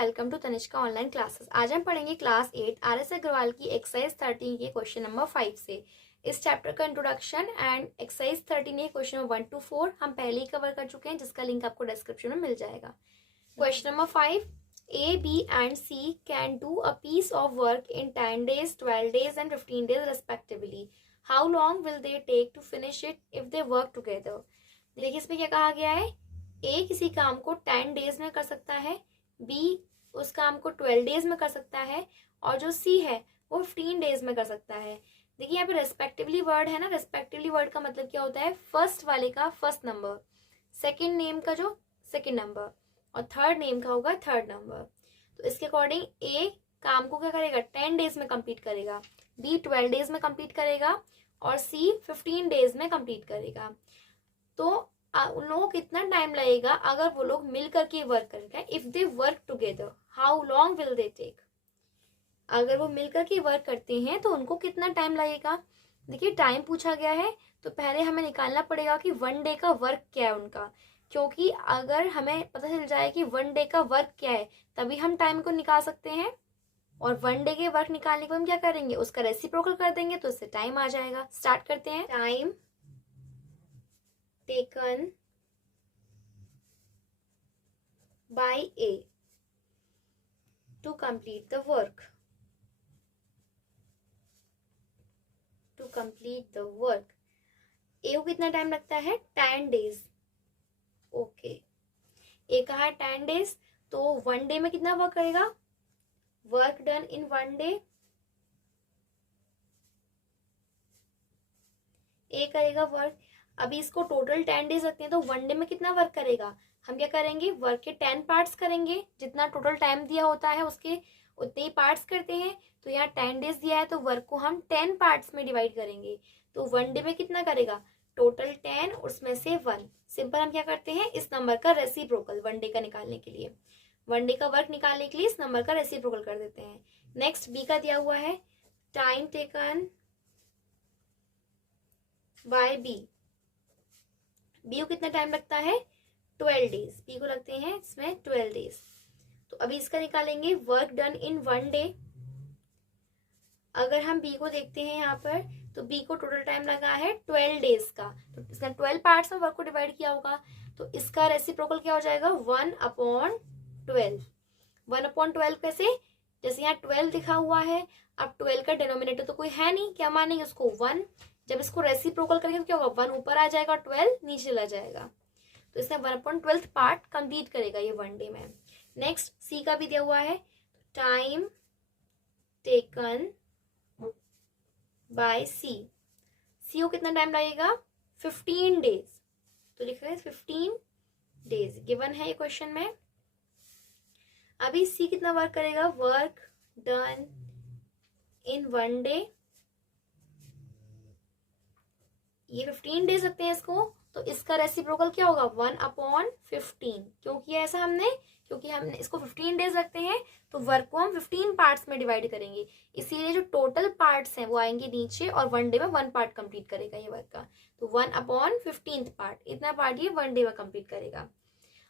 Welcome to Tanishka online classes. आज हम पढ़ेंगे क्लास 8 RS अग्रवाल की एक्सरसाइज 13 के क्वेश्चन नंबर 5 से। इस चैप्टर का इंट्रोडक्शन एंड एक्सरसाइज 13 के क्वेश्चन नंबर 1 to 4 हम पहले ही कवर कर चुके हैं, जिसका लिंक आपको डिस्क्रिप्शन में मिल जाएगा। Question number 5, A, B and C can do a piece of work in 10 days, 12 days and 15 days respectively. How long will they take to finish it if they work together? देखिए इसमें क्या कहा गया है, A किसी काम को 10 days में कर सकता है, B उस काम को 12 डेज में कर सकता है और जो C है वो 15 डेज में कर सकता है। देखिए यहाँ पे रेस्पेक्टिवली वर्ड है ना, रेस्पेक्टिवली वर्ड का मतलब क्या होता है, फर्स्ट वाले का फर्स्ट नंबर, सेकेंड नेम का जो सेकेंड नंबर और थर्ड नेम का होगा थर्ड नंबर। तो इसके अकॉर्डिंग A काम को क्या करेगा, 10 डेज में कंप्लीट करेगा, B 12 डेज में कंप्लीट करेगा और C 15 डेज में कंप्लीट करेगा। तो उन लोगों को कितना टाइम लगेगा अगर वो लोग मिल करके वर्क करेंगे, if they work together how long will they take. अगर वो मिल करके वर्क करते हैं तो उनको कितना टाइम लगेगा। देखिए टाइम पूछा गया है तो पहले हमें निकालना पड़ेगा कि 1 डे का वर्क क्या है उनका, क्योंकि अगर हमें पता चल जाए कि 1 डे का वर्क क्या है तभी हम टाइम को निकाल सकते हैं। और 1 डे के वर्क निकालने को हम क्या करेंगे, उसका रेसिप्रोकल कर देंगे तो उससे टाइम आ जाएगा। स्टार्ट करते हैं। Time taken by A to complete the work. To complete the work. A को कितना टाइम लगता है, 10 डेज। ओके, A कहा है 10 डेज, तो 1 डे में कितना वर्क करेगा, work done in 1 day A करेगा वर्क। अभी इसको टोटल 10 डेज लगते हैं तो 1 डे में कितना वर्क करेगा, हम क्या करेंगे, वर्क के 10 पार्ट्स करेंगे, जितना टोटल टाइम दिया होता है उसके उतने ही पार्ट्स करते हैं। तो यहाँ 10 डेज दिया है तो वर्क को हम 10 पार्ट्स में डिवाइड करेंगे, तो 1 डे में कितना करेगा, टोटल 10 उसमें से 1। सिंपल हम क्या करते हैं, इस नंबर का रेसिप्रोकल 1 डे का निकालने के लिए, 1 डे का वर्क निकालने के लिए इस नंबर का रेसिप्रोकल कर देते हैं। नेक्स्ट बी का दिया हुआ है, time taken by B. B को कितना टाइम लगता है, 12 डेज। बी को लगते हैं इसमें 12 डेज। तो अभी इसका निकालेंगे, वर्क डन इन 1 डे। अगर हम बी को देखते हैं यहाँ पर तो बी को टोटल टाइम लगा है 12 डेज का, तो इसका 12 पार्ट्स में वर्क को डिवाइड किया होगा, तो इसका रेसिप्रोकल क्या हो जाएगा, 1/12। 1/12 कैसे, जैसे यहाँ 12 लिखा हुआ है, अब 12 का डिनोमिनेटर तो कोई है नहीं, क्या मानेंगे उसको 1। जब इसको रेसिप्रोकल करेंगे तो क्या होगा, 1 ऊपर आ जाएगा, 12 नीचे चला जाएगा। तो इसने 1/12 पार्ट कंप्लीट करेगा ये 1 डे में। नेक्स्ट सी का भी दिया हुआ है, टाइम टेकन बाय सी। सी को कितना टाइम लगेगा, 15 डेज। तो लिखा है 15 डेज, गिवन है ये क्वेश्चन में। अभी सी कितना वर्क करेगा, वर्क डन इन 1 डे, ये 15 डेज लगते हैं इसको, तो इसका रेसिप्रोकल क्या होगा, 1/15। क्यों किया ऐसा हमने, क्योंकि हमने इसको 15 डेज लगते हैं तो वर्क को हम 15 पार्ट्स में डिवाइड करेंगे, इसीलिए जो टोटल पार्ट्स हैं वो आएंगे नीचे और 1 डे में 1 पार्ट कंप्लीट करेगा ये वर्क का। तो 1/15 पार्ट, इतना पार्ट ये 1 डे में कंप्लीट करेगा।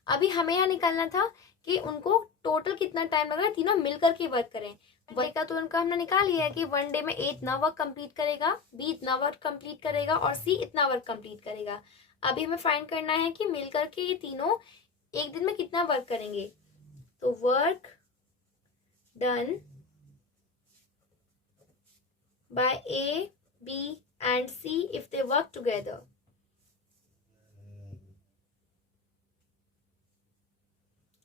अभी हमें यहाँ निकालना था कि उनको टोटल कितना टाइम लगा, तीनों मिलकर के वर्क करें। वर्क का तो उनका हमने निकाल लिया है कि 1 डे में A इतना वर्क कंप्लीट करेगा, B इतना वर्क कंप्लीट करेगा और C इतना वर्क कंप्लीट करेगा। अभी हमें फाइंड करना है कि मिलकर के ये तीनों एक दिन में कितना वर्क करेंगे। तो work done bye A, B and C if they work together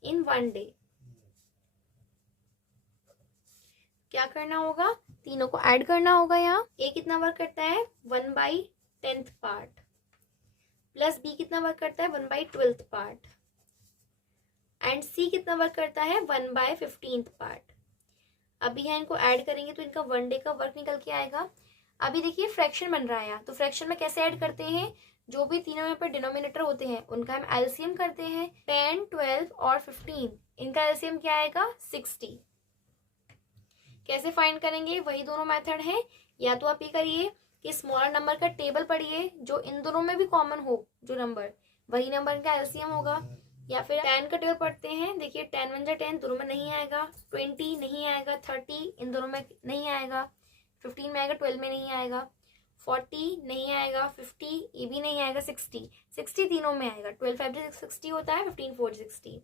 in 1 day। क्या करना होगा, तीनों को ऐड करना होगा। यहाँ A कितना वर्क करता है, 1/10 पार्ट, प्लस B कितना वर्क करता है, 1/12 पार्ट, एंड C कितना वर्क करता है, 1/15 पार्ट। अभी यहाँ इनको ऐड करेंगे तो इनका 1 डे का वर्क निकल के आएगा। अभी देखिए फ्रैक्शन बन रहा है, तो फ्रैक्शन में कैसे ऐड करते हैं, जो भी तीनों यहाँ पर डिनोमिनेटर होते हैं उनका हम एलसीएम करते हैं। 10, 12 और 15, इनका एलसीएम क्या आएगा, 60। कैसे फाइंड करेंगे, वही दोनों मेथड है। या तो आप ये करिए कि स्मॉलर नंबर का टेबल पढ़िए जो इन दोनों में भी कॉमन हो, जो नंबर वही नंबर का एलसीएम होगा। या फिर 10 का 12 पढ़ते हैं। देखिए 10 1 जा 10, दोनों में नहीं आएगा। 20 नहीं आएगा। 30 इन दोनों में नहीं आएगा। 15 में आएगा, 12 में नहीं आएगा। 40 नहीं आएगा। 50 ये भी नहीं आएगा। 60 तीनों में आएगा। 12 5 जा 60 होता है। 15 4 60।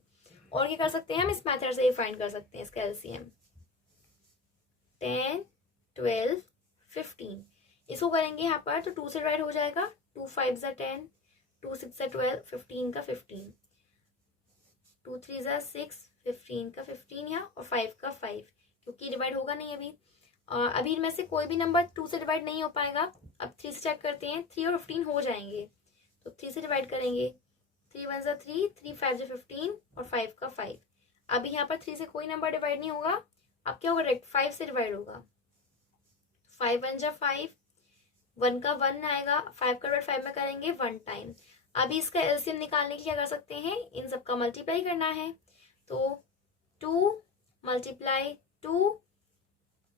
और क्या कर सकते हैं हम, इस मेथड से ये फाइंड कर सकते हैं इसका एलसीएम। 10 12 15 इसको करेंगे यहाँ पर तो 2 से डिवाइड हो जाएगा। 2 5 जा 10, 2 6 जा 12, 15 का 15, 2 3 जा 6, 15 का 15 यहाँ, और 5 का 5, क्योंकि डिवाइड होगा नहीं अभी। अभी इनमें से कोई भी नंबर 2 से डिवाइड नहीं हो पाएगा। अब 3 से चेक करते हैं। 3 और 15 हो जाएंगे, तो 3 से डिवाइड करेंगे। 3 1 जा 3, 3 5 जा 15, और 5 का 5। अभी यहाँ पर 3 से कोई नंबर डिवाइड नहीं होगा। अब क्या होगा, डायरेक्ट 5 से डिवाइड होगा। 5 1 जा 5, 1 का 1 आएगा। 5 का डिवाइड 5 में करेंगे 1 टाइम। अभी इसका एलसीएम निकालने के लिए क्या कर सकते हैं, इन सब का मल्टीप्लाई करना है। तो 2 मल्टीप्लाई 2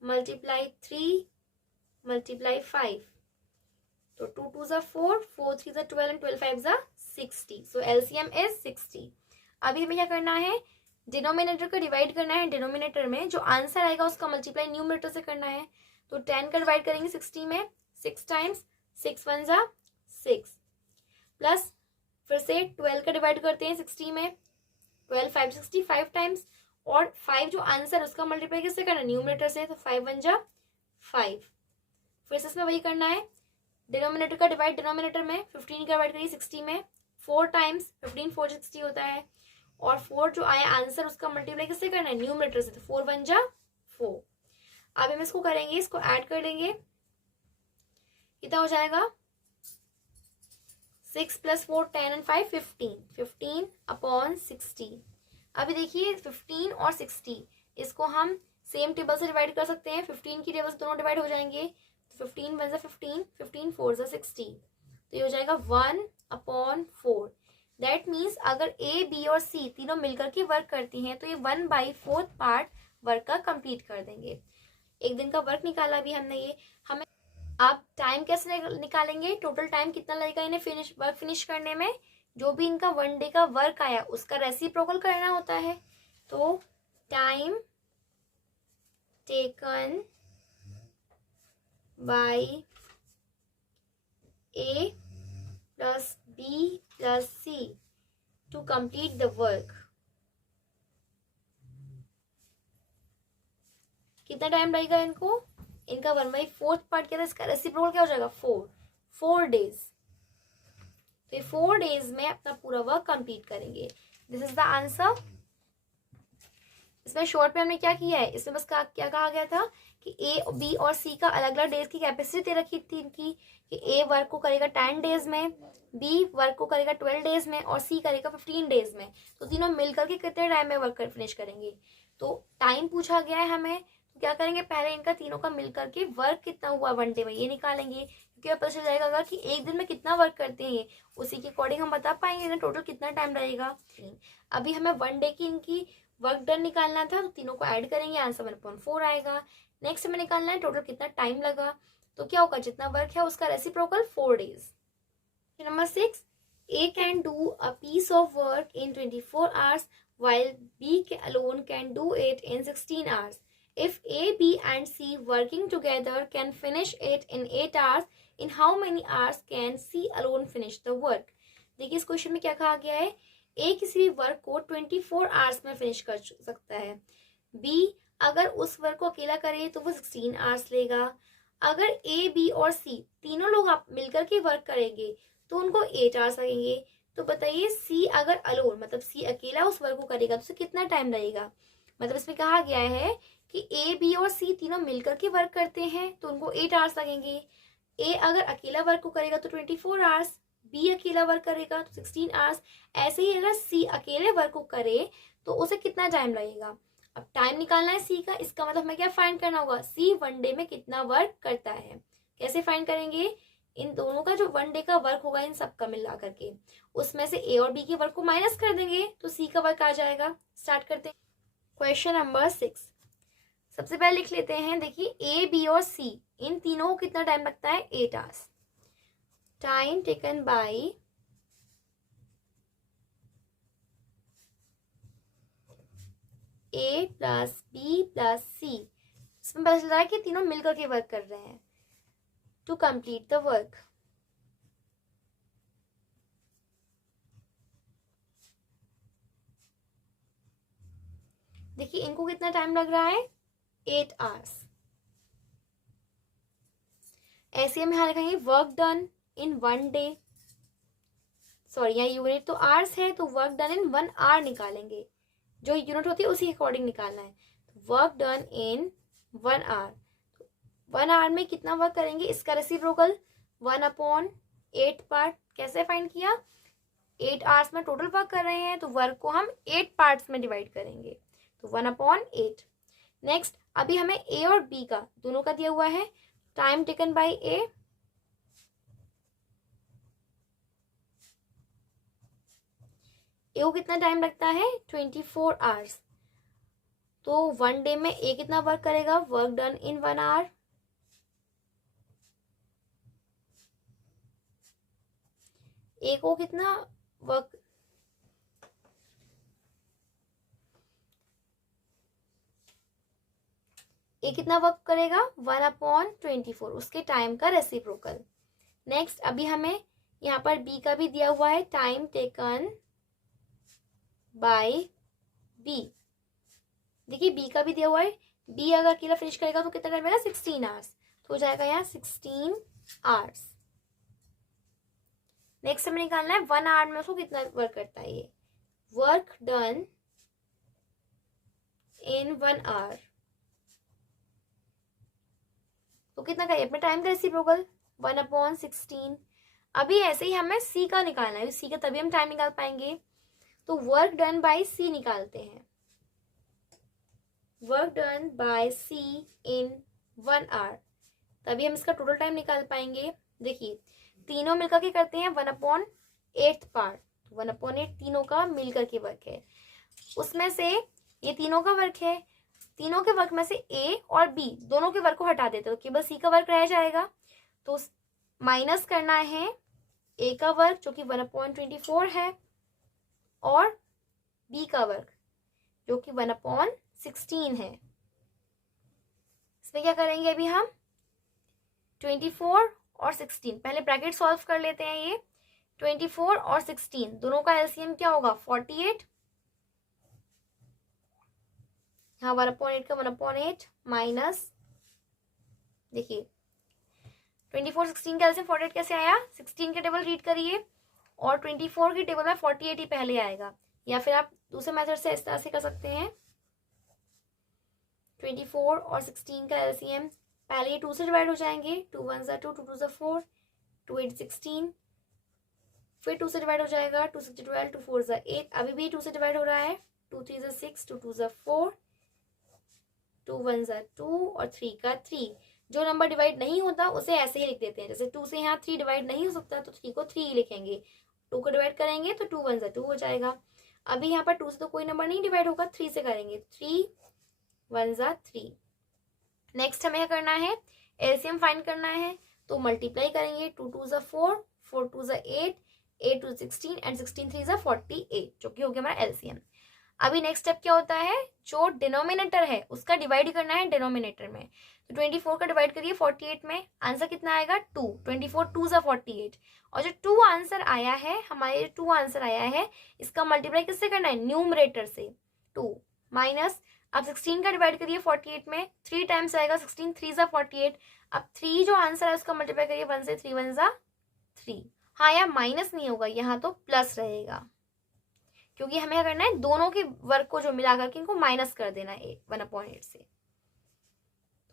मल्टीप्लाई 3 मल्टीप्लाई 5, तो 2 2 जा 4, 4 3 जा 12, एंड 12 5 जा 60। सो एलसीएम इज 60। अभी हमें क्या करना है, डिनोमिनेटर को डिवाइड करना है। डिनोमिनेटर में जो आंसर आएगा उसका मल्टीप्लाई न्यूमरेटर से करना है। तो 10 का डिवाइड करेंगे 60 में 6 टाइम्स, 6 1 जा 6, प्लस फिर से 12 का डिवाइड करते हैं 60 में, 12 5 60 5 टाइम्स, और 5 जो आंसर उसका मल्टीप्लाई किससे करना है, न्यूमरेटर से। तो 5 1 जा 5। फिर से इसमें वही करना है, डिनोमिनेटर का डिवाइड डिनोमिनेटर में। 15 का डिवाइड करिए 60 में 4 टाइम्स, 15 4 60 होता है, और 4 जो आया आंसर उसका मल्टीप्लाई किससे करना है, न्यूमरेटर से। तो 4 1 जा 4। अब हम इसको करेंगे, इसको ऐड कर लेंगे, कितना हो जाएगा, 6 + 4 10 एंड 5 15, 15 अपॉन 60। अभी देखिए 15 और 60 इसको हम सेम टेबल से डिवाइड कर सकते हैं। 15 की टेबल से दोनों डिवाइड हो जाएंगे। 15 1 जा 15, 15 4 जा 60, तो ये हो जाएगा 1/4। दैट मीन्स अगर ए बी और सी तीनों मिलकर के वर्क करती हैं तो ये 1/4 पार्ट वर्क का कंप्लीट कर देंगे। एक दिन का वर्क निकाला भी हमने ये। हमें आप टाइम कैसे निकालेंगे, टोटल टाइम कितना लगेगा इन्हें वर्क फिनिश करने में। जो भी इनका 1 डे का वर्क आया उसका रेसिप्रोकल करना होता है। तो time taken by A plus B plus C to complete the work, कितना टाइम लगेगा इनको, इनका 1/4 पार्ट क्या था, इसका रेसिप्रोकल क्या हो जाएगा, 4 डेज। तो ये 4 डेज में अपना पूरा वर्क कंप्लीट करेंगे। This is the answer. इसमें शॉर्ट में हमने क्या किया है, इसमें बस क्या कहा गया था कि ए बी और सी का अलग अलग डेज की कैपेसिटी दे रखी थी इनकी, कि ए वर्क को करेगा 10 डेज में, बी वर्क को करेगा 12 डेज में, और सी करेगा 15 डेज में। तो तीनों मिलकर के कितने टाइम में वर्क फिनिश करेंगे। तो टाइम पूछा गया है हमें, तो क्या करेंगे, पहले इनका तीनों का मिलकर के वर्क कितना हुआ 1 डे में ये निकालेंगे, क्योंकि पता चल जाएगा कि एक दिन में कितना वर्क करते हैं ये, उसी के अकॉर्डिंग हम बता पाएंगे ना टोटल कितना टाइम लगेगा। अभी हमें 1 डे की इनकी वर्क डन निकालना था, तो तीनों को ऐड करेंगे, आंसर 1/4 आएगा। नेक्स्ट हमें निकालना है टोटल कितना टाइम लगा, तो क्या होगा, जितना वर्क है उसका reciprocal 4 days. Number 6, A can do a piece of work in 24 hours while B alone can do it in 16 hours. If A, B and C working together can finish it in 8 hours, in how many hours can C alone finish the work? देखिए इस question में क्या कहा गया है, A किसी भी work को 24 आवर्स में फिनिश कर सकता है। B अगर उस वर्क को अकेला करे तो वो 16 आवर्स लेगा। अगर A, B और C तीनों लोग आप मिलकर के वर्क करेंगे तो उनको 8 आवर्स लगेंगे। तो बताइए C अगर अलोन मतलब C अकेला उस वर्क को करेगा तो उसे कितना टाइम लगेगा। मतलब इसमें कहा गया है कि A, B और C तीनों मिलकर के वर्क करते हैं तो उनको 8 आवर्स लगेंगे। A अगर अकेला वर्क को करेगा तो 24 आवर्स, B अकेला वर्क करेगा तो 16 आवर्स। ऐसे ही अगर C अकेले वर्क को करे तो उसे कितना टाइम लगेगा। अब टाइम निकालना है C का, इसका मतलब हमें क्या फाइंड करना होगा, C 1 डे में कितना वर्क करता है। कैसे फाइंड करेंगे, इन दोनों का जो 1 डे का वर्क होगा इन सब का मिला करके उसमें से A और B के वर्क को माइनस कर देंगे तो C का वर्क आ जाएगा। स्टार्ट करते हैं क्वेश्चन नंबर 6। सबसे पहले लिख लेते हैं, देखिए A, B और C इन तीनों को कितना टाइम लगता है, 8 hours. Time taken by A plus B plus C. इसमें पता चल रहा है कि तीनों मिलकर के वर्क कर रहे हैं टू कंप्लीट द वर्क। देखिए इनको कितना टाइम लग रहा है, 8 आवर्स। ऐसे हम यहाँ लिखेंगे work done in 1 day, sorry यहाँ यूनिट तो आवर्स है तो वर्क डन इन 1 आवर निकालेंगे, जो यूनिट होती है उसी अकॉर्डिंग निकालना है। Work done in 1 hour, 1 hour में कितना वर्क करेंगे, इसका रेसिप्रोकल 1/8 पार्ट। कैसे फाइंड किया, 8 आवर्स में टोटल वर्क कर रहे हैं तो वर्क को हम 8 पार्ट्स में डिवाइड करेंगे, तो 1/8। नेक्स्ट अभी हमें ए और बी का दोनों का दिया हुआ है, टाइम टेकन बाय ए, को कितना टाइम लगता है 24 आवर्स। तो 1 डे में ए कितना वर्क करेगा, वर्क डन इन 1 आवर। ए को कितना वर्क, ए कितना वर्क करेगा 1/24, उसके टाइम का रेसिप्रोकल। नेक्स्ट अभी हमें यहाँ पर बी का भी दिया हुआ है, टाइम टेकन बाय बी। देखिए बी का भी दिया हुआ है, बी अगर अकेला फिनिश करेगा तो कितना टाइम लगेगा 16 आवर्स, तो हो जाएगा यहाँ 16 आवर्स। नेक्स्ट हमें निकालना है 1 आवर में उसको कितना वर्क करता है ये, वर्क डन इन 1 आवर, तो कितना करिए अपने टाइम का रेसिप्रोकल 1/16। अभी ऐसे ही हमें सी का निकालना है, सी का तभी हम टाइम निकाल पाएंगे, तो वर्क डन बाय सी निकालते हैं। Work done by C in 1 hour, तभी हम इसका टोटल टाइम निकाल पाएंगे। देखिए तीनों मिलकर के करते हैं 1/8 पार्ट, 1/8 तीनों का मिलकर के वर्क है। उसमें से ये तीनों का वर्क है, तीनों के वर्क में से ए और बी दोनों के वर्क को हटा देते तो केवल सी का वर्क रह जाएगा, तो माइनस करना है ए का वर्क जो कि 1/24 है और बी का वर्क जो कि 1/16 है। इसमें क्या करेंगे अभी हम 24 और 16, पहले ब्रैकेट सॉल्व कर लेते हैं। ये 24 और 16 दोनों का एलसीएम क्या होगा 48, हाँ 1/8 का 1/8 माइनस, देखिए 24 16 का एलसीएम 48 कैसे आया, 16 के टेबल रीड करिए और 24 की टेबल में 48 ही पहले आएगा, या फिर आप दूसरे मेथड से इस तरह से कर सकते हैं। 24 और 16 का एलसीएम पहले ये 2 से डिवाइड हो जाएंगे, 2 1 2 2 2 4, 2 8 16, फिर 2 से डिवाइड हो जाएगा, 2 6 12, 2 4 8, अभी भी 2 से डिवाइड हो रहा है, 2 3 6, 2 2 4, 2 1 2 और 3 का 3। जो नंबर डिवाइड नहीं होता उसे ऐसे ही लिख देते हैं, जैसे 2 से यहाँ 3 डिवाइड नहीं हो सकता तो 3 को 3 ही लिखेंगे, 2 को डिवाइड करेंगे तो 2 1 2 हो जाएगा। अभी यहाँ पर 2 से तो कोई नंबर नहीं डिवाइड होगा, 3 से करेंगे, 3 1 3। नेक्स्ट हमें क्या करना है, एलसीएम फाइंड करना है, तो मल्टीप्लाई करेंगे, 2 2 4, 4 2 8, 8 2 16 एंड 16 3 48, जो कि हो गया हमारा एलसीएम। अभी नेक्स्ट स्टेप क्या होता है, जो डिनोमिनेटर है उसका डिवाइड करना है डिनोमिनेटर में, तो 24 का डिवाइड करिए 48 में, आंसर कितना आएगा 2, 24 2 48, और जो 2 आंसर आया है, हमारे 2 आंसर आया है, इसका मल्टीप्लाई किससे करना है, न्यूमरेटर से, 2 माइनस, अब 16 का डिवाइड करिए 48 में, 3 टाइम्स आएगा 16 3 48, अब 3 जो आंसर है उसका मल्टीप्लाई करिए 1 से, 3 1 3। हाँ यहाँ माइनस नहीं होगा, यहाँ तो प्लस रहेगा, क्योंकि हमें क्या करना है, दोनों के वर्क को जो मिला करके इनको माइनस कर देना है 1/8 से,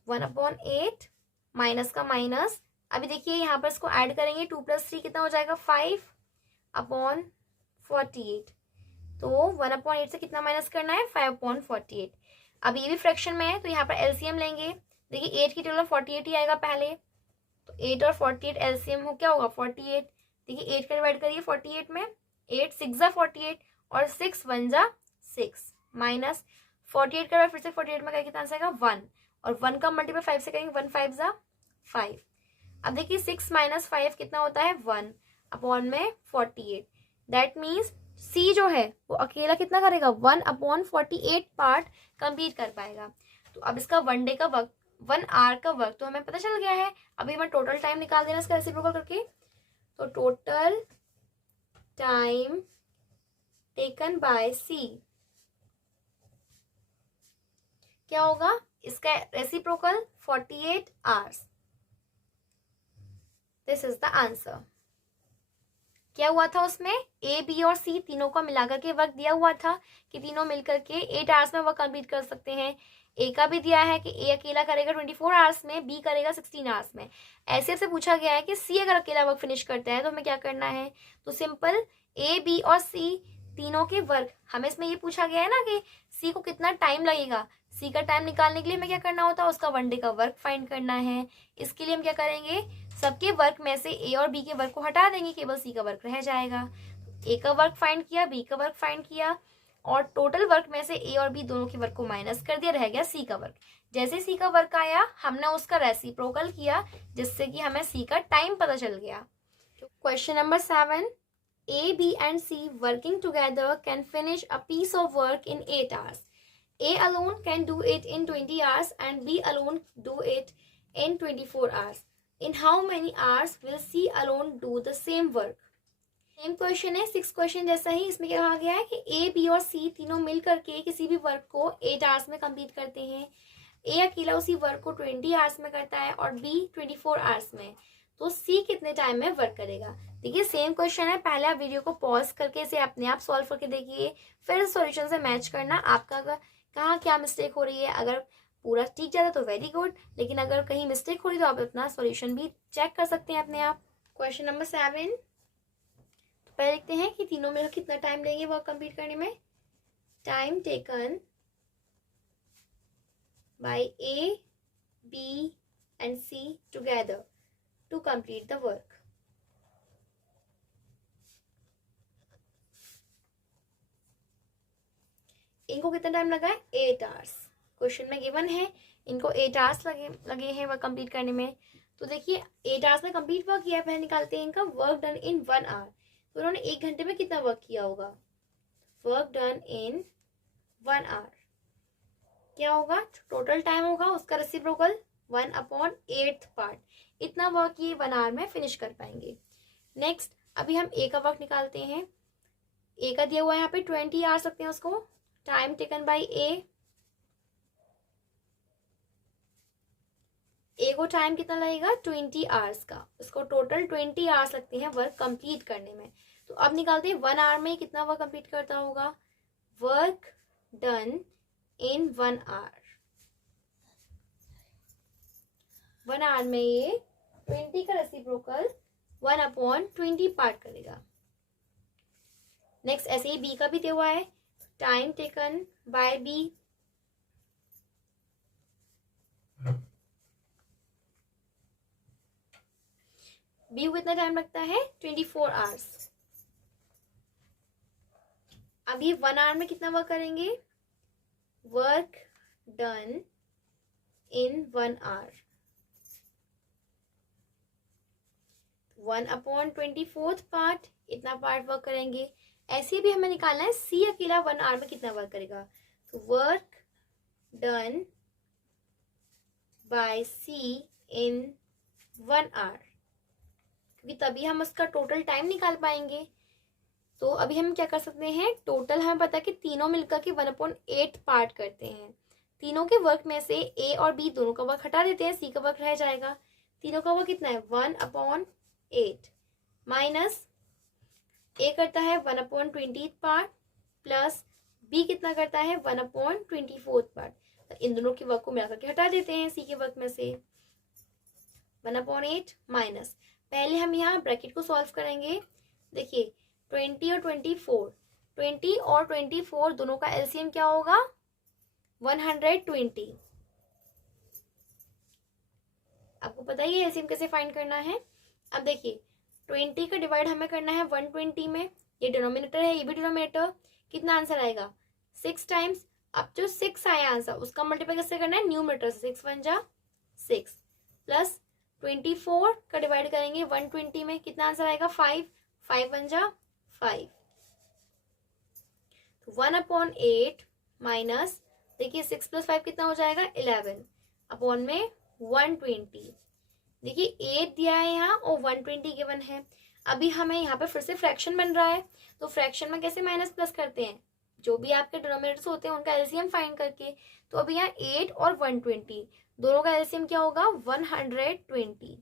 1/8 माइनस का माइनस। अभी देखिए यहाँ पर इसको ऐड करेंगे, 2 + 3 कितना हो जाएगा 5/48, तो 1/8 से कितना माइनस करना है 5/48। अब ये भी फ्रैक्शन में है तो यहाँ पर एलसीएम लेंगे, देखिए 8 की टेबल में 48 ही आएगा पहले, तो 8 और 48 एलसीएम हो क्या होगा 48। देखिए 8 का डिवाइड करिए 48 में, 8 6 48 और 6 1 6 माइनस 48 का फिर से 48 में कितना आंसर आएगा 1, और 1 का मल्टीप्लाई 5 से करेंगे, 1 5 5। अब देखिए 6 - 5 कितना होता है 1/48, दैट मीन्स सी जो है वो अकेला कितना करेगा, 1/48 पार्ट कंप्लीट कर पाएगा। तो अब इसका 1 डे का वक्त, 1 आवर का वक्त तो हमें पता चल गया है। अभी हमें टोटल टाइम निकाल देना इसका रेसिप्रोकल करके। तो टोटल टाइम टेकन बाय सी क्या होगा, इसका reciprocal 48 hours. This is the answer. क्या हुआ था उसमें, ए बी और सी तीनों को मिलाकर के वक्त दिया हुआ था कि तीनों मिलकर के 8 आवर्स में वर्क कंप्लीट कर सकते हैं। ए का भी दिया है कि ए अकेला करेगा 24 आवर्स में, बी करेगा 16 आवर्स में। ऐसे से पूछा गया है कि सी अगर अकेला वर्क फिनिश करता है तो हमें क्या करना है। तो सिंपल ए बी और सी तीनों के वर्क, हमें इसमें ये पूछा गया है ना कि सी को कितना टाइम लगेगा। सी का टाइम निकालने के लिए हमें क्या करना होता है, उसका 1 डे का वर्क फाइंड करना है। इसके लिए हम क्या करेंगे, सबके वर्क में से ए और बी के वर्क को हटा देंगे, केवल सी का वर्क रह जाएगा। ए का वर्क फाइंड किया, बी का वर्क फाइंड किया और टोटल वर्क में से ए और बी दोनों के वर्क को माइनस कर दिया, रह गया सी का वर्क। जैसे सी का वर्क आया हमने उसका रेसिप्रोकल किया, जिससे कि हमें सी का टाइम पता चल गया। Question number 7, A, B and C working together can finish a piece of work in 8 hours. A alone can do it in 20 hours and B alone do it in 24 hours. In how many hours will C alone do the same work? Same question है, 6 question जैसा ही। इसमें क्या कहा गया है कि A, B और C तीनों मिल करके किसी भी वर्क को 8 आवर्स में कंप्लीट करते हैं। A अकेला उसी वर्क को 20 आवर्स में करता है और B 24 आवर्स में। तो सी कितने टाइम में वर्क करेगा। देखिए सेम क्वेश्चन है, पहले आप वीडियो को पॉज करके इसे अपने आप सॉल्व करके देखिए, फिर सॉल्यूशन से मैच करना आपका कहाँ क्या मिस्टेक हो रही है। अगर पूरा ठीक जाता तो वेरी गुड, लेकिन अगर कहीं मिस्टेक हो रही तो आप अपना सॉल्यूशन भी चेक कर सकते हैं अपने आप। क्वेश्चन नंबर 7, तो पहले देखते हैं कि तीनों मिलकर कितना टाइम लेंगे वर्क कंप्लीट करने में। Time taken by A, B and C together to complete the work. इनको कितना टाइम लगा है, 8 आवर्स। क्वेश्चन में गिवन है इनको 8 आवर्स लगे हैं वर्क कंप्लीट करने में। तो देखिए 8 आवर्स में कंप्लीट वर्क किया है, पहले निकालते हैं इनका वर्क डन इन 1 आवर। तो उन्होंने 1 घंटे में कितना वर्क किया होगा, वर्क डन इन 1 आवर क्या होगा, टोटल टाइम होगा उसका रेसिप्रोकल 1/8 पार्ट। इतना वर्क ये 1 आवर में फिनिश कर पाएंगे। नेक्स्ट अभी हम ए का वर्क निकालते हैं। ए का दिया हुआ है यहाँ पे 20 आवर्स रखते हैं उसको। टाइम टेकन बाय ए को टाइम कितना लगेगा 20 आवर्स का, उसको टोटल 20 आवर्स लगते हैं वर्क कंप्लीट करने में। तो अब निकालते हैं 1 आवर में कितना वर्क कंप्लीट करता होगा, work done in 1 hour. 1 hour में ये 20 का रेसिप्रोकल 1/20 पार्ट करेगा। नेक्स्ट ऐसे ही बी का भी दिया हुआ है, time taken by B B को कितना टाइम लगता है 24 आवर्स। अब ये 1 आवर में कितना वर्क करेंगे, work done in 1 hour 1/24 part, इतना पार्ट वर्क करेंगे। ऐसे भी हमें निकालना है सी अकेला 1 आवर में कितना वर्क करेगा। तो work done by C in 1 hour, क्योंकि तभी हम उसका टोटल टाइम निकाल पाएंगे। तो अभी हम क्या कर सकते हैं, टोटल हमें पता है कि तीनों मिलकर के 1/8 पार्ट करते हैं। तीनों के वर्क में से ए और बी दोनों का वर्क हटा देते हैं, सी का वर्क रह जाएगा। तीनों का वर्क कितना है 1/8 माइनस ए करता है 1/20 पार्ट प्लस बी कितना करता है 1/24 पार्ट। तो इन दोनों के वर्क को मिलाकर के हटा देते हैं सी के वर्क में से। 1/8 माइनस, पहले हम यहाँ ब्रैकेट को सॉल्व करेंगे। देखिए 20 और 24, 20 और 24 दोनों का एलसीएम क्या होगा 120। आपको पता ही है एलसीएम कैसे फाइंड करना है। अब देखिए 20 का डिवाइड हमें करना है 120 में, ये डिनोमिनेटर है ये भी डिनोमिनेटर, कितना आंसर आएगा 6 टाइम्स। अब जो 6 आया आंसर उसका मल्टीप्लाई कैसे करना है न्यूमरेटर से, 6 1 जा 6 प्लस 24 का डिवाइड करेंगे 120 में, कितना आंसर आएगा 5, 5 1 जा 5। 1/8 माइनस, देखिए 6 + 5 कितना हो जाएगा 11 अपॉन में 120। देखिए 8 दिया है यहाँ और 120 गिवन है। अभी हमें यहाँ पे फिर से फ्रैक्शन बन रहा है, तो फ्रैक्शन में कैसे माइनस प्लस करते हैं, जो भी आपके डिनोमिनेटर्स होते हैं उनका एलसीएम फाइंड करके। तो अभी यहाँ 8 और 120 दोनों का एलसीएम क्या होगा 120।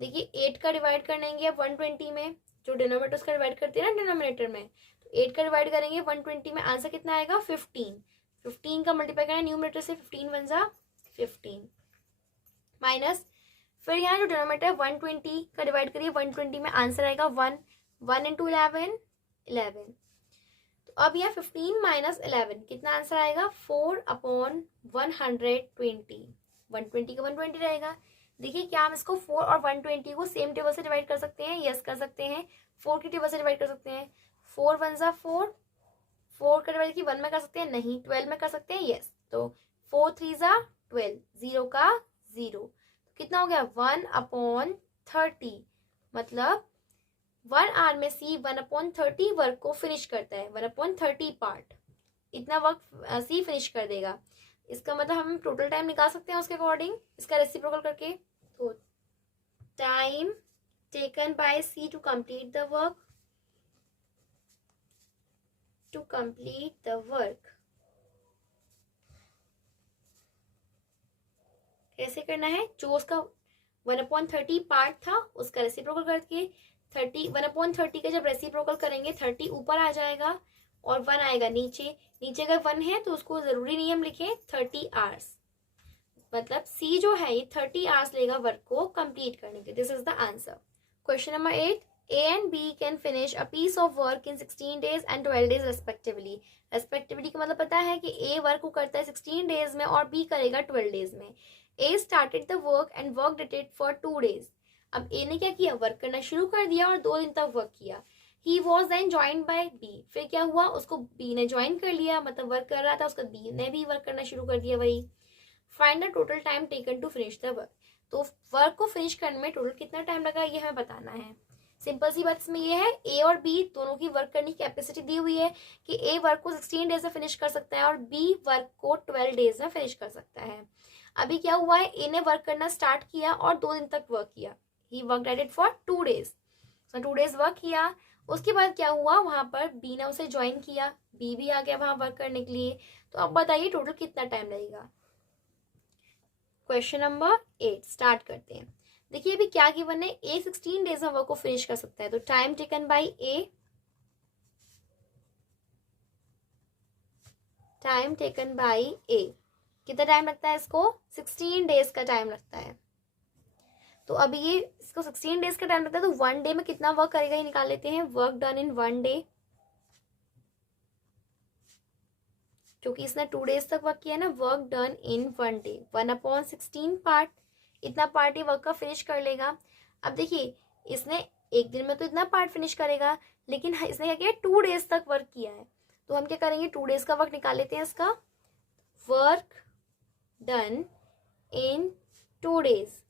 देखिए 8 का डिवाइड करेंगे 120 में, जो डिनोमिनेटर्स का डिवाइड करते हैं ना डिनोमिनेटर में, तो 8 का डिवाइड करेंगे 120 में, आंसर कितना आएगा 15। 15 का मल्टीप्लाई करना न्यूमिनेटर से, 15 × 1 = 15 माइनस, फिर यहाँ जो डिनोमिनेटर है 120 का डिवाइड करिए 120 में, आंसर आएगा 1। 1 × 11 11। तो अब यहाँ 15 - 11 कितना आंसर आएगा 4/120। 120 का 120 रहेगा। देखिए क्या हम इसको 4 और 120 को सेम टेबल से डिवाइड कर सकते हैं, यस कर सकते हैं। 4 की टेबल से डिवाइड कर सकते हैं, 4 × 1 = 4। 4 का डिवाइड की 1 में कर सकते हैं, नहीं 12 में कर सकते हैं, यस। तो 4 × 3 = 12, 0 का 0, कितना हो गया 1/30। मतलब 1 आवर में सी 1/30 वर्क को फिनिश करता है, 1/30 पार्ट, इतना वर्क सी फिनिश कर देगा। इसका मतलब हम टोटल टाइम निकाल सकते हैं उसके अकॉर्डिंग, इसका रेसिप्रोकल करके। तो time taken by C to complete the work, कैसे करना है, जो उसका 1/30 पार्ट था उसका रेसिप्रोकल करके 1/30 का जब रेसिप्रोकल करेंगे 30 ऊपर आ जाएगा और 1 आएगा नीचे। नीचे अगर 1 है तो उसको जरूरी नहीं हम लिखें 30 आवर्स, मतलब सी जो है ये 30 आवर्स लेगा वर्क को कंप्लीट करने के। This is the answer. Question number 8, A and B can finish a piece of work in 16 days and 12 days respectively। Respectively का मतलब पता है कि A वर्क को करता है 16 डेज में और B करेगा 12 डेज में। A started the work and worked at it for 2 days। अब A ने क्या किया, वर्क करना शुरू कर दिया और 2 दिन तक वर्क किया। He was then joined by B। फिर क्या हुआ, उसको B ने ज्वाइन कर लिया, मतलब वर्क कर रहा था उसका, B ने भी वर्क करना शुरू कर दिया वही। Find the total time taken to finish the work. तो वर्क को फिनिश करने में टोटल कितना टाइम लगा ये हमें बताना है। सिंपल सी बात इसमें ये है, ए और बी दोनों की वर्क करने की कैपेसिटी दी हुई है कि ए वर्क को 16 डेज में फिनिश कर सकता है और बी वर्क को 12 डेज में फिनिश कर सकता है। अभी क्या हुआ है, ए ने वर्क करना स्टार्ट किया और 2 दिन तक वर्क किया। He work at it for 2 days, 2 days work किया। उसके बाद क्या हुआ, वहां पर बी ने उसे ज्वाइन किया, बी भी आ गया वहां वर्क करने के लिए। तो अब बताइए टोटल कितना टाइम लगेगा। क्वेश्चन नंबर 8 स्टार्ट करते हैं। देखिए अभी क्या गिवन है, ए 16 डेज में वर्क को फिनिश कर सकता है, तो time taken by A, time taken by A कितना टाइम लगता है, इसको 16 डेज का टाइम लगता है। तो अभी ये इसको 16 डेज का टाइम लगता है, तो 1 डे में कितना वर्क करेगा ये निकाल लेते हैं। वर्क डन इन 1 डे, क्योंकि इसने 2 डेज तक वर्क किया ना, work done in 1 day 1/16 part, इतना पार्ट ये वर्क का फिनिश कर लेगा। अब देखिए इसने एक दिन में तो इतना पार्ट फिनिश करेगा, लेकिन इसने क्या किया 2 डेज तक वर्क किया है, तो हम क्या करेंगे 2 डेज का वर्क निकाल लेते हैं इसका। वर्क डन इन 2 डेज,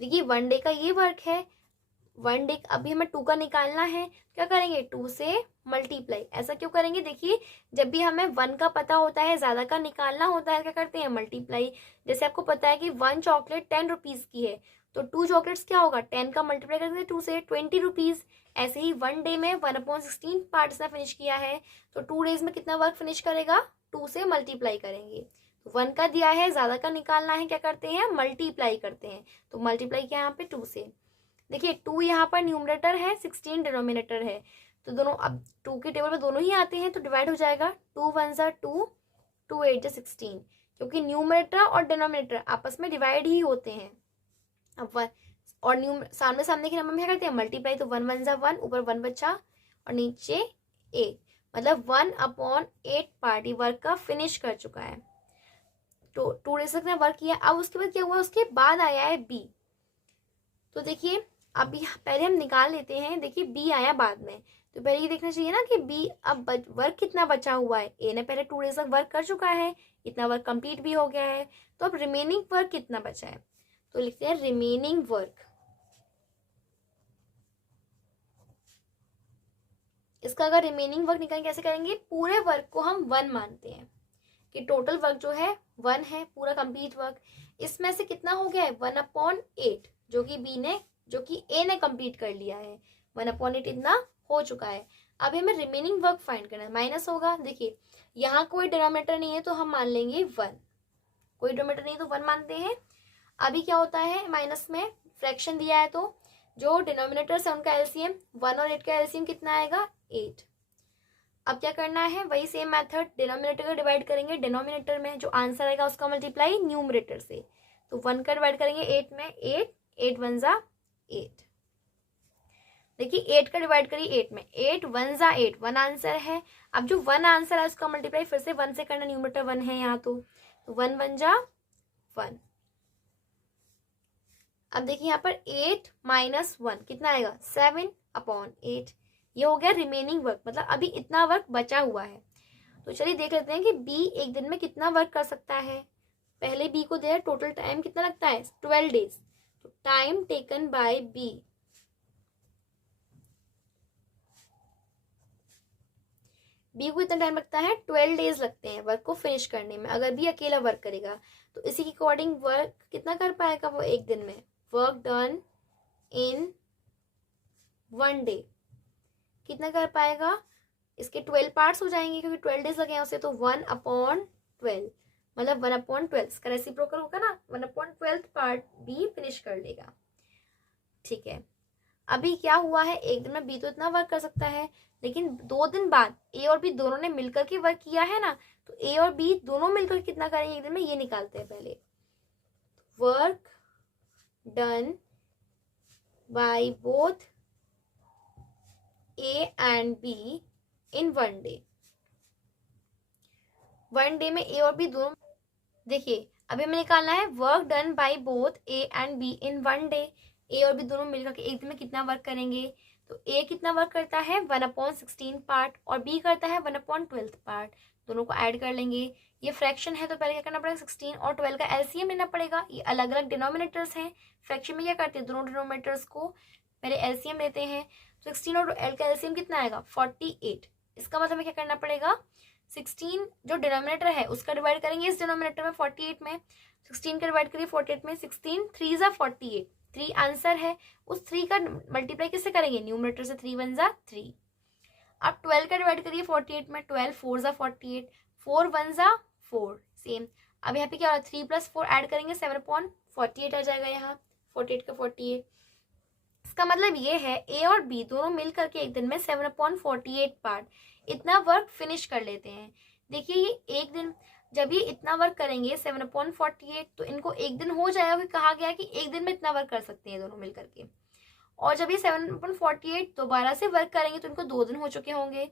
देखिए 1 डे का ये वर्क है, 1 डे अभी हमें 2 का निकालना है, क्या करेंगे 2 से मल्टीप्लाई। ऐसा क्यों करेंगे, देखिए जब भी हमें 1 का पता होता है, ज्यादा का निकालना होता है, क्या करते हैं मल्टीप्लाई। जैसे आपको पता है कि 1 चॉकलेट 10 रुपीज की है, तो 2 चॉकलेट्स क्या होगा 10 का मल्टीप्लाई करेंगे 2 से 20 रुपीज। ऐसे ही 1 डे में 1/16 पार्ट्स ने फिनिश किया है, तो 2 डेज में कितना वर्क फिनिश करेगा 2 से मल्टीप्लाई करेंगे। 1 का दिया है, ज्यादा का निकालना है, क्या करते हैं मल्टीप्लाई करते हैं, तो मल्टीप्लाई किया यहाँ पे 2 से। देखिए 2 यहाँ पर न्यूमरेटर है, 16 डिनोमिनेटर है, तो दोनों अब 2 के टेबल में दोनों ही आते हैं, तो डिवाइड हो जाएगा 2 × 1 = 2, 2 × 8 = 16, क्योंकि न्यूमरेटर और डिनोमिनेटर आपस में डिवाइड ही होते हैं। अब और सामने सामने के नंबर में क्या करते हैं मल्टीप्लाई, तो 1 × 1 = 1, ऊपर 1 बचा और नीचे 8, मतलब 1/8 पार्ट वर्क का फिनिश कर चुका है। तो 2 डेज तक वर्क किया। अब उसके बाद क्या हुआ, उसके बाद आया है बी। तो देखिए अब पहले हम निकाल लेते हैं, देखिए बी आया बाद में, तो पहले ये देखना चाहिए ना कि बी अब वर्क कितना बचा हुआ है। ए ने पहले 2 डेज तक वर्क कर चुका है, इतना वर्क कंप्लीट भी हो गया है, तो अब रिमेनिंग वर्क कितना बचा है, तो लिखते हैं रिमेनिंग वर्क। इसका अगर रिमेनिंग वर्क निकालेंगे कैसे करेंगे, पूरे वर्क को हम 1 मानते हैं कि टोटल वर्क जो है 1 है, पूरा कंप्लीट वर्क। इसमें से कितना हो गया है 1/8, जो कि ए ने कंप्लीट कर लिया है। 1/8 इतना हो चुका है। अभी हमें रिमेनिंग वर्क फाइंड करना है, माइनस होगा। देखिए यहाँ कोई डिनोमिनेटर नहीं है तो हम मान लेंगे 1, कोई डिनोमिनेटर नहीं तो 1 मानते हैं। अभी क्या होता है माइनस में, फ्रैक्शन दिया है तो जो डिनोमिनेटर्स है उनका एलसीएम, 1 और 8 का एलसीएम कितना आएगा 8। अब क्या करना है, वही सेम मेथड, डिनोमिनेटर को डिवाइड करेंगे डिनोमिनेटर में, जो आंसर आएगा उसका मल्टीप्लाई न्यूमरेटर से। तो 1 का डिवाइड करेंगे 8 में, 8 1 जा 8। देखिए 8 का डिवाइड करिए 8 में, 8 1 जा 8, 1 आंसर है। अब जो 1 आंसर है उसका मल्टीप्लाई फिर से 1 से करना, न्यूमरेटर 1 है यहाँ तो 1 1 जा 1। अब देखिए यहाँ पर 8 - 1 कितना आएगा 7/8। ये हो गया रिमेनिंग वर्क, मतलब अभी इतना वर्क बचा हुआ है। तो चलिए देख लेते हैं कि बी एक दिन में कितना वर्क कर सकता है। पहले बी को दे टोटल टाइम कितना लगता है 12 डेज। तो time taken by B, B को इतना टाइम लगता है 12 डेज लगते हैं वर्क को फिनिश करने में, अगर बी अकेला वर्क करेगा। तो इसी के अकॉर्डिंग वर्क कितना कर पाएगा वो एक दिन में, वर्क डन इन 1 डे कितना कर पाएगा, इसके 12 पार्ट्स हो जाएंगे क्योंकि 12 डेज लगे हैं उसे। तो 1/12 मतलब 1/12 इसका रेसिप्रोकल होगा ना, 1/12 पार्ट बी फिनिश कर लेगा। ठीक है, अभी क्या हुआ है, एक दिन में बी तो इतना वर्क कर सकता है, लेकिन 2 दिन बाद ए और बी दोनों ने मिलकर के वर्क किया है ना, तो ए और बी दोनों मिलकर कितना करेंगे एक दिन में, ये निकालते हैं पहले। Work done by both A and B in 1 day. 1 day में ए और बी दोनों, देखिए अभी हमें निकालना है work done by both A and B in 1 day. A और बी दोनों मिलकर के एक दिन में कितना वर्क करेंगे, तो ए कितना वर्क करता है 1/16 पार्ट और बी करता है 1/12 पार्ट, दोनों को ऐड कर लेंगे। ये फ्रैक्शन है तो पहले क्या करना पड़ेगा 16 और 12 का एलसीएम लेना पड़ेगा। ये अलग अलग डिनोमिनेटर्स हैं, फ्रैक्शन में क्या करते हैं दोनों डिनोमिनेटर्स को पहले एलसीएम लेते हैं। 16 और 12 का एलसीएम कितना आएगा 48। इसका मतलब हमें क्या करना पड़ेगा, 16 जो डिनोमिनेटर है उसका डिवाइड करेंगे इस डिनोमिनेटर में 48 में, 16 का डिवाइड करिए 48 में, 16 3 जा 48, 3 आंसर है। उस 3 का मल्टीप्लाई किससे करेंगे, न्यूमरेटर से, 3 1 जा 3। अब 12 का डिवाइड करिए 48 में, 12 4 जा 48, 4 1 जा 4 सेम। अब यहाँ पे क्या हो रहा है 3 + 4 ऐड करेंगे 7/48 आ जाएगा यहाँ, 48 का 48। इसका मतलब ये है ए और बी दोनों मिल करके एक दिन में 7/48 पार्ट इतना वर्क फिनिश कर लेते हैं। देखिए ये एक दिन, जब ये इतना वर्क करेंगे 7/48 तो इनको एक दिन हो जाएगा, क्योंकि कहा गया कि एक दिन में इतना वर्क कर सकते हैं दोनों मिल करके। और जब ये 7/48 दोबारा से वर्क करेंगे तो इनको 2 दिन हो चुके होंगे।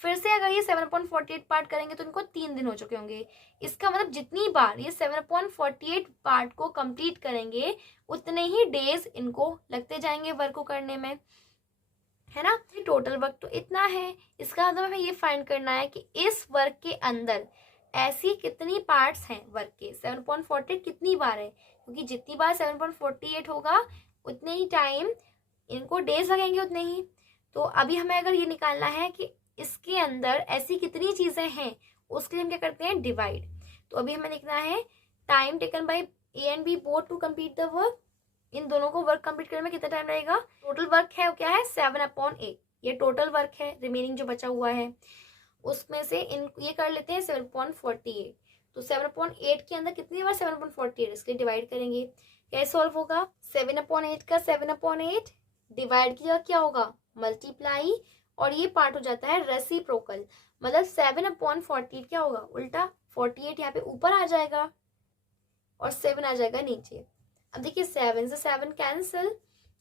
फिर से अगर ये 7/48 पार्ट करेंगे तो इनको 3 दिन हो चुके होंगे। इसका मतलब जितनी बार ये 7/48 पार्ट को कंप्लीट करेंगे उतने ही डेज इनको लगते जाएंगे वर्क को करने में, है ना। टोटल वर्क तो इतना है। इसका मतलब हमें ये फाइंड करना है कि इस वर्क के अंदर ऐसी कितनी पार्ट्स हैं वर्क के, 7/48 कितनी बार है, क्योंकि जितनी बार 7/48 होगा उतने ही टाइम इनको डेज लगेंगे उतने ही। तो अभी हमें अगर ये निकालना है कि इसके अंदर ऐसी कितनी चीजें हैं, उसके लिए हम क्या करते हैं डिवाइड। तो अभी हमें लिखना है time taken by A and B both to complete the work. इन दोनों को वर्क कंप्लीट करने में कितना टाइम लगेगा, टोटल वर्क है वो क्या है 7/8, ये टोटल वर्क है, रिमेनिंग जो बचा हुआ है उसमें से इन ये कर लेते हैं 7/48। तो 7/8 के अंदर कितनी बार 7/48 इसके डिवाइड करेंगे, कैसे सॉल्व होगा, 7/8 का 7/8 डिवाइड किया क्या होगा मल्टीप्लाई, और ये पार्ट हो जाता है रेसिप्रोकल, मतलब 7/48 क्या होगा उल्टा, 48 यहाँ पे ऊपर आ जाएगा और 7 आ जाएगा नीचे। अब देखिए 7 से 7 कैंसिल।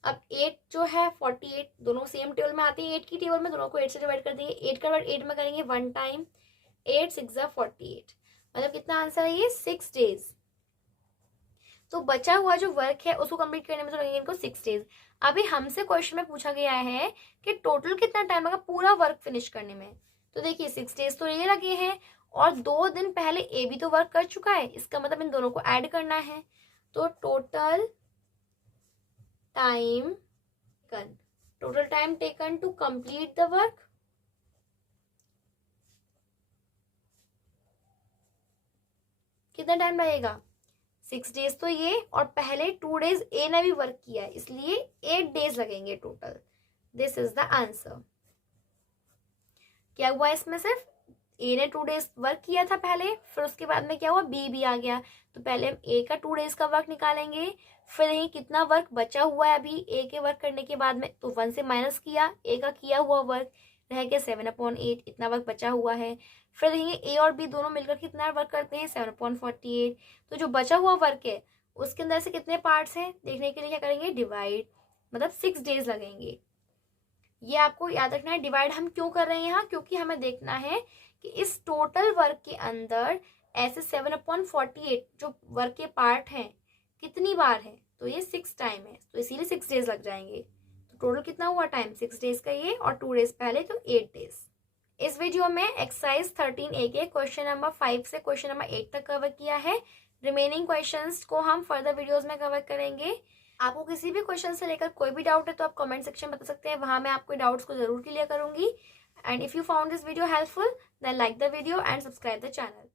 अब 8 जो है 48 दोनों सेम टेबल में आते हैं, 8 की टेबल में दोनों को 8 से डिवाइड कर देंगे, 8 का डिवाइड 8 में करेंगे 1 टाइम, 8 6 जा 48, मतलब कितना आंसर है ये 6 डेज। तो बचा हुआ जो वर्क है उसको कंप्लीट करने में तो लगेंगे इनको 6 डेज। अभी हमसे क्वेश्चन में पूछा गया है कि टोटल कितना टाइम लगा पूरा वर्क फिनिश करने में। तो देखिए 6 डेज तो ये लगे हैं और 2 दिन पहले ए भी तो वर्क कर चुका है, इसका मतलब इन दोनों को ऐड करना है। तो total time taken to complete the work कितना टाइम लगेगा? 6 डेज तो ये, और पहले 2 डेज ए ने भी वर्क किया है, इसलिए 8 डेज लगेंगे total. This is the answer. क्या हुआ इसमें? सिर्फ ए ने 2 डेज वर्क किया था पहले, फिर उसके बाद में क्या हुआ, बी भी आ गया, तो पहले हम ए का 2 डेज का वर्क निकालेंगे, फिर ये कितना वर्क बचा हुआ है अभी ए के वर्क करने के बाद में, तो 1 से माइनस किया, ए का किया हुआ वर्क रह गया 7/8, इतना वर्क बचा हुआ है। फिर देखेंगे ए और बी दोनों मिलकर कितना वर्क करते हैं, 7/48। तो जो बचा हुआ वर्क है उसके अंदर से कितने पार्ट्स हैं देखने के लिए क्या करेंगे, डिवाइड, मतलब 6 डेज लगेंगे। ये आपको याद रखना है। डिवाइड हम क्यों कर रहे हैं यहाँ, क्योंकि हमें देखना है कि इस टोटल वर्क के अंदर ऐसे 7/48 जो वर्क के पार्ट हैं कितनी बार है, तो ये 6 टाइम है, तो इसीलिए 6 डेज लग जाएंगे। तो टोटल कितना हुआ टाइम, 6 डेज का ये, और 2 डेज पहले, तो 8 डेज। इस वीडियो में एक्सरसाइज 13A के क्वेश्चन नंबर 5 से क्वेश्चन नंबर 8 तक कवर किया है। रिमेनिंग क्वेश्चंस को हम फर्दर वीडियोस में कवर करेंगे। आपको किसी भी क्वेश्चन से लेकर कोई भी डाउट है तो आप कमेंट सेक्शन में बता सकते हैं, वहां मैं आपके डाउट्स को जरूर क्लियर करूंगी। And if you found this video helpful, then like the video and subscribe the channel.